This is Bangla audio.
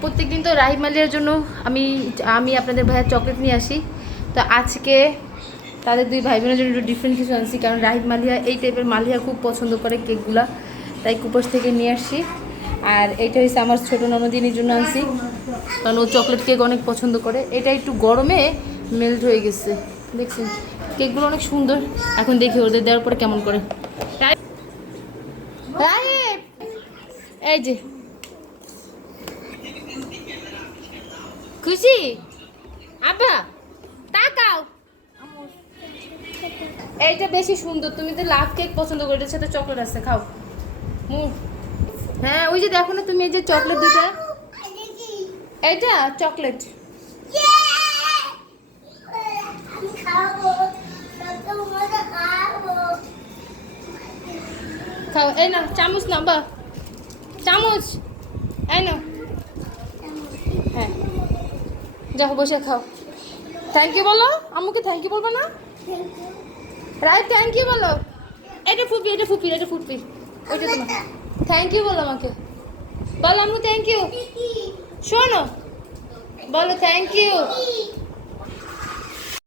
প্রত্যেকদিন তো রাহিব মালিয়ার জন্য আমি আমি আপনাদের ভাইয়ের চকলেট নিয়ে আসি। তো আজকে তাদের দুই ভাই বোনের জন্য একটু ডিফারেন্ট কিছু আনছি, কারণ রাহিব মালিয়া এই টাইপের মালিয়া খুব পছন্দ করে কেকগুলা, তাই কুপাস থেকে নিয়ে আসছি। আর এইটা হচ্ছে আমার ছোটো ননদিনীর জন্য আনছি, কারণ ও চকলেট কেক অনেক পছন্দ করে। এটা একটু গরমে মেল্ট হয়ে গেছে, দেখছেন কেকগুলো অনেক সুন্দর। এখন দেখি ওদের দেওয়ার পরে কেমন করে। রাহিব, এই যে খুশি আব্বা তাকাও, এইটা বেশি সুন্দর। তুমি তো লাভ কেক পছন্দ করে, এটার সাথে চকলেট আছে, খাও। হ্যাঁ ওই যে দেখো না তুমি, এই যে চকলেট দুটা, এইটা চকলেট খাও। এই না চামচ না বা চামচ, এই না, হ্যাঁ যাও বসে খাও। থ্যাংক ইউ বলো আম্মুকে, থ্যাংক ইউ বলবো না? রাইট, থ্যাংক ইউ বলো। এটা ফুপি, এটা ফুপি, এটা ফুপি, ওইটা তোমার। থ্যাংক ইউ বলো আমাকে, বলো আম্মু থ্যাংক ইউ। শোনো বলো থ্যাংক ইউ।